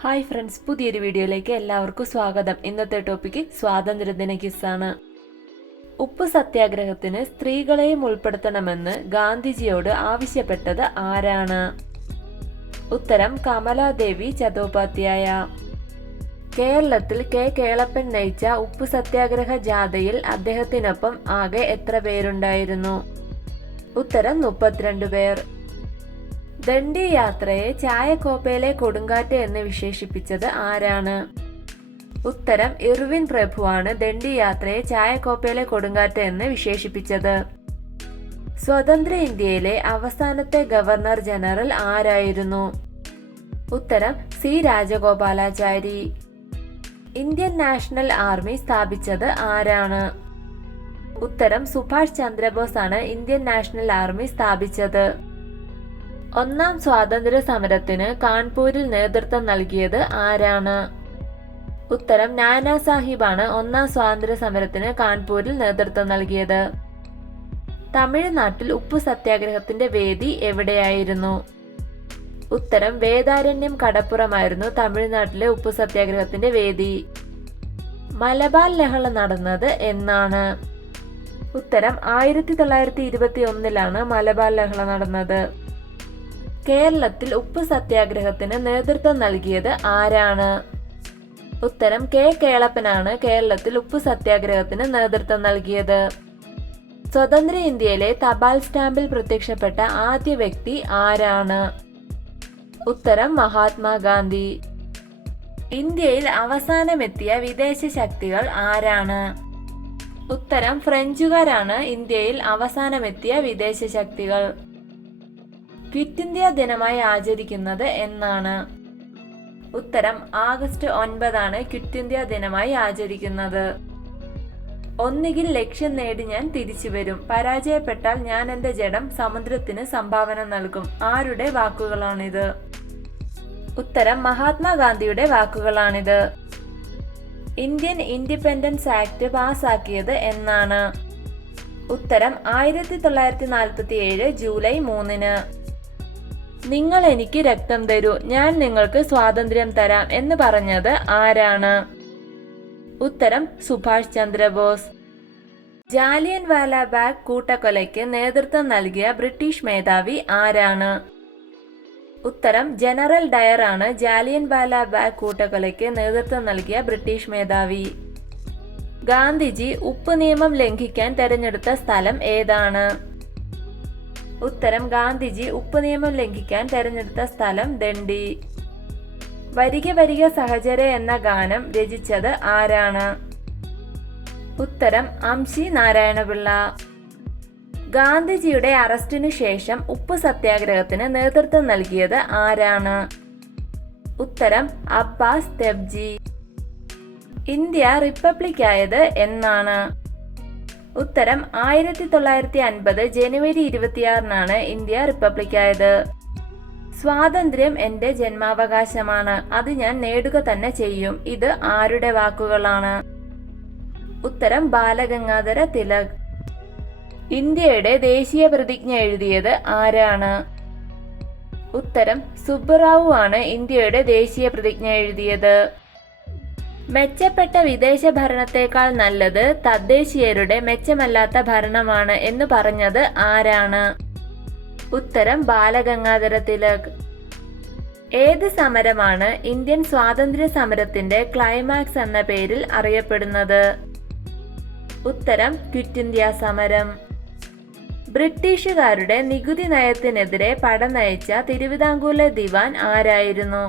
Hi friends, പുതിയൊരു വീഡിയോയിലേക്ക് എല്ലാവർക്കും സ്വാഗതം. ഇന്നത്തെ ടോപ്പിക്ക് സ്വാതന്ത്ര്യദിന ക്വിസാണ്. ഉപ്പ് സത്യാഗ്രഹത്തിന് സ്ത്രീകളെയും ഉൾപ്പെടുത്തണമെന്ന് ഗാന്ധിജിയോട് ആവശ്യപ്പെട്ടത് ആരാണ്? ഉത്തരം കമലാദേവി ചതോപാധ്യായ. കേരളത്തിൽ കെ കേളപ്പൻ നയിച്ച ഉപ്പ് സത്യാഗ്രഹ ജാഥയിൽ അദ്ദേഹത്തിനൊപ്പം ആകെ എത്ര പേരുണ്ടായിരുന്നു? ഉത്തരം 32 പേർ. ദണ്ഡി യാത്രയെ ചായക്കോപ്പയിലെ കൊടുങ്കാറ്റ് എന്ന് വിശേഷിപ്പിച്ചത് ആരാണ്? ഉത്തരം ഇർവിൻ പ്രഭുവാണ് ദണ്ഡി യാത്രയെ ചായക്കോപ്പയിലെ കൊടുങ്കാറ്റ് എന്ന് വിശേഷിപ്പിച്ചത്. സ്വതന്ത്ര ഇന്ത്യയിലെ അവസാനത്തെ ഗവർണർ ജനറൽ ആരായിരുന്നു? ഉത്തരം C Rajagopalachari. Indian national army സ്ഥാപിച്ചത് ആരാണ്? ഉത്തരം സുഭാഷ് ചന്ദ്രബോസ് ആണ് ഇന്ത്യൻ നാഷണൽ ആർമി സ്ഥാപിച്ചത്. ഒന്നാം സ്വാതന്ത്ര്യ സമരത്തിന് കാൺപൂരിൽ നേതൃത്വം നൽകിയത് ആരാണ്? ഉത്തരം നാനാ സാഹിബാണ് ഒന്നാം സ്വാതന്ത്ര്യ സമരത്തിന് കാൺപൂരിൽ നേതൃത്വം നൽകിയത്. തമിഴ്നാട്ടിൽ ഉപ്പു സത്യാഗ്രഹത്തിന്റെ വേദി എവിടെയായിരുന്നു? ഉത്തരം വേദാരണ്യം കടപ്പുറമായിരുന്നു തമിഴ്നാട്ടിലെ ഉപ്പു സത്യാഗ്രഹത്തിന്റെ വേദി. മലബാർ ലഹള നടന്നത് എന്നാണ്? ഉത്തരം 1921 മലബാർ ലഹള നടന്നത്. കേരളത്തിൽ ഉപ്പ് സത്യാഗ്രഹത്തിന് നേതൃത്വം നൽകിയത് ആരാണ്? ഉത്തരം കെ കേളപ്പനാണ് കേരളത്തിൽ ഉപ്പ് സത്യാഗ്രഹത്തിന് നേതൃത്വം നൽകിയത്. സ്വതന്ത്ര ഇന്ത്യയിലെ തപാൽ സ്റ്റാമ്പിൽ പ്രത്യക്ഷപ്പെട്ട ആദ്യ വ്യക്തി ആരാണ്? ഉത്തരം മഹാത്മാഗാന്ധി. ഇന്ത്യയിൽ അവസാനമെത്തിയ വിദേശ ശക്തികൾ ആരാണ്? ഉത്തരം ഫ്രഞ്ചുകാരാണ് ഇന്ത്യയിൽ അവസാനമെത്തിയ വിദേശ ശക്തികൾ. ക്വിറ്റ് ഇന്ത്യ ദിനമായി ആചരിക്കുന്നത് എന്നാണ്? ഉത്തരം ആഗസ്റ്റ് 9 ക്വിറ്റ് ഇന്ത്യ ദിനമായി ആചരിക്കുന്നത്. ഒന്നുകിൽ ലക്ഷ്യം നേടി ഞാൻ തിരിച്ചു വരും, പരാജയപ്പെട്ടാൽ ഞാൻ എന്റെ ജഡം സമുദ്രത്തിന് സംഭാവന നൽകും. ആരുടെ വാക്കുകളാണിത്? ഉത്തരം മഹാത്മാഗാന്ധിയുടെ വാക്കുകളാണിത്. ഇന്ത്യൻ ഇൻഡിപെൻഡൻസ് ആക്ട് പാസാക്കിയത് എന്നാണ്? ഉത്തരം 1947 ജൂലൈ 3. നിങ്ങൾ എനിക്ക് രക്തം തരൂ, ഞാൻ നിങ്ങൾക്ക് സ്വാതന്ത്ര്യം തരാം എന്ന് പറഞ്ഞത് ആരാണ്? ഉത്തരം സുഭാഷ് ചന്ദ്രബോസ്. ജാലിയൻ വാല ബാഗ് കൂട്ടക്കൊലയ്ക്ക് നേതൃത്വം നൽകിയ ബ്രിട്ടീഷ് മേധാവി ആരാണ്? ഉത്തരം ജനറൽ ഡയർ ആണ് ജാലിയൻ വാല ബാഗ് കൂട്ടക്കൊലയ്ക്ക് നേതൃത്വം നൽകിയ ബ്രിട്ടീഷ് മേധാവി. ഗാന്ധിജി ഉപ്പ് നിയമം ലംഘിക്കാൻ തെരഞ്ഞെടുത്ത സ്ഥലം ഏതാണ്? ഉത്തരം ഗാന്ധിജി ഉപ്പ് നിയമം ലംഘിക്കാൻ തെരഞ്ഞെടുത്ത സ്ഥലം ദണ്ഡി. വരിക വരിക സഹചരെ എന്ന ഗാനം രചിച്ചത് ആരാണ്? ഉത്തരം അംശി നാരായണപിള്ള. ഗാന്ധിജിയുടെ അറസ്റ്റിനു ശേഷം ഉപ്പ് സത്യാഗ്രഹത്തിന് നേതൃത്വം നൽകിയത് ആരാണ്? ഉത്തരം അബ്ബാസ് തെബ്ജി. ഇന്ത്യ റിപ്പബ്ലിക് ആയത് എന്നാണ്? ഉത്തരം 1950 ജനുവരി 26 ഇന്ത്യ റിപ്പബ്ലിക് ആയത്. സ്വാതന്ത്ര്യം എന്റെ ജന്മാവകാശമാണ്, അത് ഞാൻ നേടുക തന്നെ ചെയ്യും. ഇത് ആരുടെ വാക്കുകളാണ്? ഉത്തരം ബാലഗംഗാധര തിലക്. ഇന്ത്യയുടെ ദേശീയ പ്രതിജ്ഞ എഴുതിയത് ആരാണ്? ഉത്തരം സുബ്ബറാവു ആണ് ഇന്ത്യയുടെ ദേശീയ പ്രതിജ്ഞ എഴുതിയത്. മെച്ചപ്പെട്ട വിദേശ ഭരണത്തേക്കാൾ നല്ലത് തദ്ദേശീയരുടെ മെച്ചമല്ലാത്ത ഭരണമാണ് എന്ന് പറഞ്ഞത് ആരാണ്? ഉത്തരം ബാലഗംഗാധര തിലക്. ഏത് സമരമാണ് ഇന്ത്യൻ സ്വാതന്ത്ര്യ സമരത്തിന്റെ ക്ലൈമാക്സ് എന്ന പേരിൽ അറിയപ്പെടുന്നത്? ഉത്തരം ക്വിറ്റ് ഇന്ത്യ സമരം. ബ്രിട്ടീഷുകാരുടെ നികുതി നയത്തിനെതിരെ പട നയിച്ച തിരുവിതാംകൂറിലെ ദിവാൻ ആരായിരുന്നു?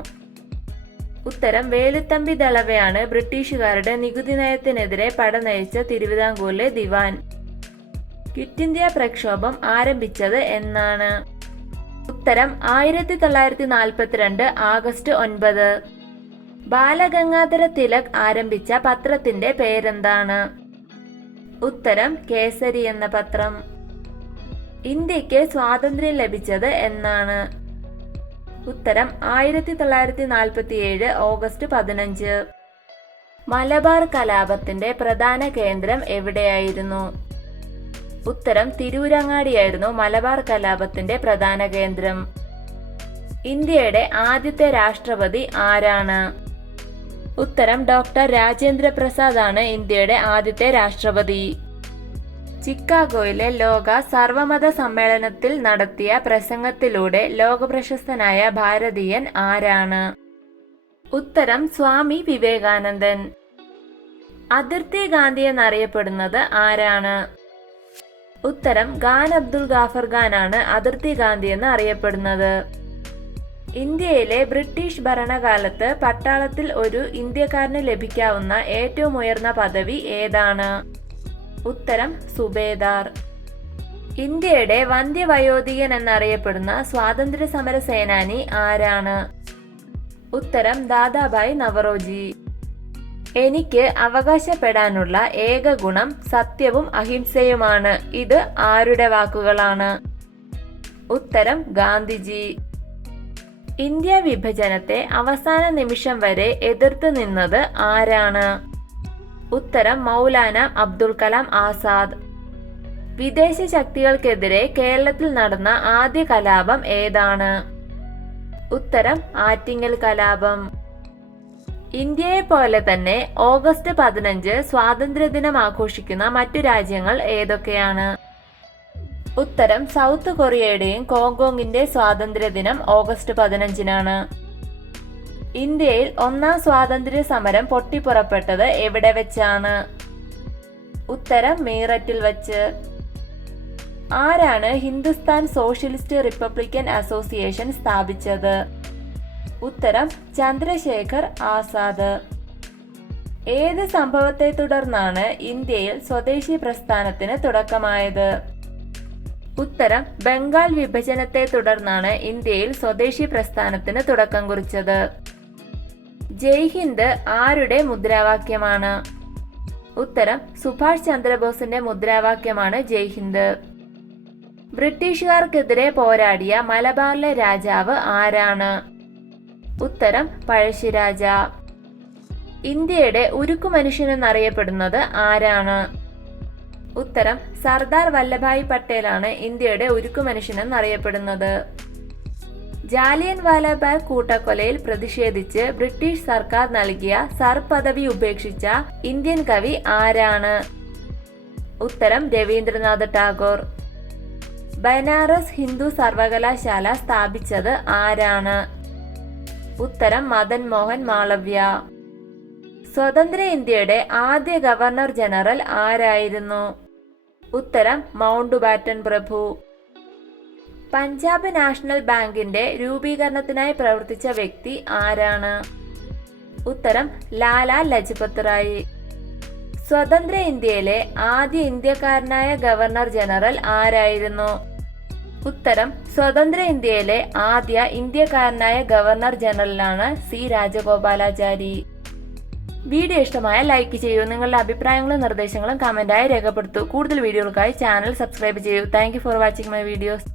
ഉത്തരം വേലുത്തമ്പി ദളവയാണ് ബ്രിട്ടീഷുകാരുടെ നികുതി നയത്തിനെതിരെ പട നയിച്ച തിരുവിതാംകൂറിലെ ദിവാൻ. ക്വിറ്റ് ഇന്ത്യ പ്രക്ഷോഭം ആരംഭിച്ചത് എന്നാണ്? ഉത്തരം 1942 ആഗസ്റ്റ് 9. ബാലഗംഗാധര തിലക് ആരംഭിച്ച പത്രത്തിന്റെ പേരെന്താണ്? ഉത്തരം കേസരി എന്ന പത്രം. ഇന്ത്യക്ക് സ്വാതന്ത്ര്യം ലഭിച്ചത് എന്നാണ്? ഉത്തരം 1947 ഓഗസ്റ്റ് 15. മലബാർ കലാപത്തിന്റെ പ്രധാന കേന്ദ്രം എവിടെയായിരുന്നു? ഉത്തരം തിരൂരങ്ങാടിയായിരുന്നു മലബാർ കലാപത്തിന്റെ പ്രധാന കേന്ദ്രം. ഇന്ത്യയുടെ ആദ്യത്തെ രാഷ്ട്രപതി ആരാണ്? ഉത്തരം ഡോക്ടർ രാജേന്ദ്ര പ്രസാദ് ആണ് ഇന്ത്യയുടെ ആദ്യത്തെ രാഷ്ട്രപതി. ചിക്കാഗോയിലെ ലോക സർവമത സമ്മേളനത്തിൽ നടത്തിയ പ്രസംഗത്തിലൂടെ ലോകപ്രശസ്തനായ ഭാരതീയൻ ആരാണ്? ഉത്തരം സ്വാമി വിവേകാനന്ദൻ. അതിർത്തി ഗാന്ധി എന്നറിയപ്പെടുന്നത് ആരാണ്? ഉത്തരം ഖാൻ അബ്ദുൽ ഗാഫർ ഖാൻ ആണ് അതിർത്തി ഗാന്ധി എന്ന് അറിയപ്പെടുന്നത്. ഇന്ത്യയിലെ ബ്രിട്ടീഷ് ഭരണകാലത്ത് പട്ടാളത്തിൽ ഒരു ഇന്ത്യക്കാരന് ലഭിക്കാവുന്ന ഏറ്റവും ഉയർന്ന പദവി ഏതാണ്? ഉത്തരം സുബേദാർ. ഇന്ത്യയുടെ വന്ധ്യവയോധികൻ എന്നറിയപ്പെടുന്ന സ്വാതന്ത്ര്യ സമര സേനാനി ആരാണ്? ഉത്തരം ദാദാഭായ് നവറോജി. എനിക്ക് അവകാശപ്പെടാനുള്ള ഏക ഗുണം സത്യവും അഹിംസയുമാണ്. ഇത് ആരുടെ വാക്കുകളാണ്? ഉത്തരം ഗാന്ധിജി. ഇന്ത്യ വിഭജനത്തെ അവസാന നിമിഷം വരെ എതിർത്ത് നിന്നത് ആരാണ്? ഉത്തരം മൗലാന അബ്ദുൽ കലാം ആസാദ്. വിദേശ ശക്തികൾക്കെതിരെ കേരളത്തിൽ നടന്ന ആദ്യ കലാപം ഏതാണ്? ഉത്തരം ആറ്റിങ്ങൽ കലാപം. ഇന്ത്യയെ പോലെ തന്നെ ഓഗസ്റ്റ് 15 സ്വാതന്ത്ര്യദിനം ആഘോഷിക്കുന്ന മറ്റു രാജ്യങ്ങൾ ഏതൊക്കെയാണ്? ഉത്തരം സൗത്ത് കൊറിയയുടെയും ഹോങ്കോങ്ങിന്റെ സ്വാതന്ത്ര്യദിനം ഓഗസ്റ്റ് 15-നാണ്. ഇന്ത്യയിൽ ഒന്നാം സ്വാതന്ത്ര്യ സമരം പൊട്ടിപ്പുറപ്പെട്ടത് എവിടെ വെച്ചാണ്? ഉത്തരം മീററ്റിൽ വച്ച്. ആരാണ് ഹിന്ദുസ്ഥാൻ സോഷ്യലിസ്റ്റ് റിപ്പബ്ലിക്കൻ അസോസിയേഷൻ സ്ഥാപിച്ചത്? ഉത്തരം ചന്ദ്രശേഖർ ആസാദ്. ഏത് സംഭവത്തെ തുടർന്നാണ് ഇന്ത്യയിൽ സ്വദേശി പ്രസ്ഥാനത്തിന് തുടക്കമായത്? ഉത്തരം ബംഗാൾ വിഭജനത്തെ തുടർന്നാണ് ഇന്ത്യയിൽ സ്വദേശി പ്രസ്ഥാനത്തിന് തുടക്കം കുറിച്ചത്. ജയ് ഹിന്ദ് ആരുടെ മുദ്രാവാക്യമാണ്? ഉത്തരം സുഭാഷ് ചന്ദ്രബോസിന്റെ മുദ്രാവാക്യമാണ് ജയ് ഹിന്ദ്. ബ്രിട്ടീഷുകാർക്കെതിരെ പോരാടിയ മലബാറിലെ രാജാവ് ആരാണ്? ഉത്തരം പഴശ്ശിരാജ. ഇന്ത്യയുടെ ഉരുക്കു മനുഷ്യൻ എന്നറിയപ്പെടുന്നത് ആരാണ്? ഉത്തരം സർദാർ വല്ലഭായ് പട്ടേലാണ് ഇന്ത്യയുടെ ഉരുക്കു മനുഷ്യൻ എന്നറിയപ്പെടുന്നത്. ജാലിയൻ വാലാബാഗ് കൂട്ടക്കൊലയിൽ പ്രതിഷേധിച്ച് ബ്രിട്ടീഷ് സർക്കാർ നൽകിയ സർ പദവി ഉപേക്ഷിച്ച ഇന്ത്യൻ കവി ആരാണ്? ഉത്തരം രവീന്ദ്രനാഥ് ടാഗോർ. ബനാറസ് ഹിന്ദു സർവകലാശാല സ്ഥാപിച്ചത് ആരാണ്? ഉത്തരം മദൻ മോഹൻ മാളവ്യ. സ്വതന്ത്ര ഇന്ത്യയുടെ ആദ്യ ഗവർണർ ജനറൽ ആരായിരുന്നു? ഉത്തരം മൗണ്ട് ബാറ്റൻ പ്രഭു. പഞ്ചാബ് നാഷണൽ ബാങ്കിന്റെ രൂപീകരണത്തിനായി പ്രവർത്തിച്ച വ്യക്തി ആരാണ്? ഉത്തരം ലാലാ ലജ്പത് റായ്. സ്വതന്ത്ര ഇന്ത്യയിലെ ആദ്യ ഇന്ത്യക്കാരനായ ഗവർണർ ജനറൽ ആരായിരുന്നു? ഉത്തരം സ്വതന്ത്ര ഇന്ത്യയിലെ ആദ്യ ഇന്ത്യക്കാരനായ ഗവർണർ ജനറലാണ് സി രാജഗോപാലാചാരി. വീഡിയോ ഇഷ്ടമായ ലൈക്ക് ചെയ്യൂ. നിങ്ങളുടെ അഭിപ്രായങ്ങളും നിർദ്ദേശങ്ങളും കമന്റായി രേഖപ്പെടുത്തൂ. കൂടുതൽ വീഡിയോകൾക്കായി ചാനൽ സബ്സ്ക്രൈബ് ചെയ്യൂ. Thank you for watching my videos.